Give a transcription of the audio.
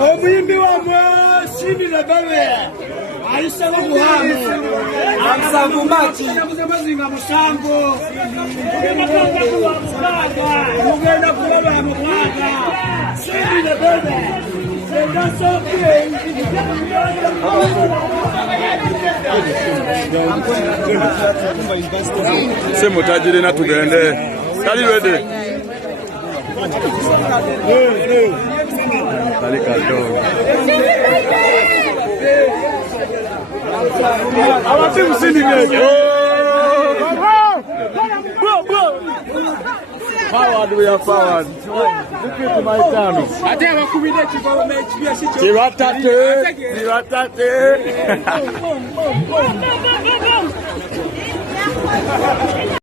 Omuyimbi wamwe Sibile Bebe Aisha Muhamu Amsavu Machi Mazinga Musango Mugenda kulaba Muhaga Sibile Bebe Semo tajiri na tugende. Kali wede. Kali kadogo. Awati msini Forward, we are forward. Repeat my turn. Chivatate.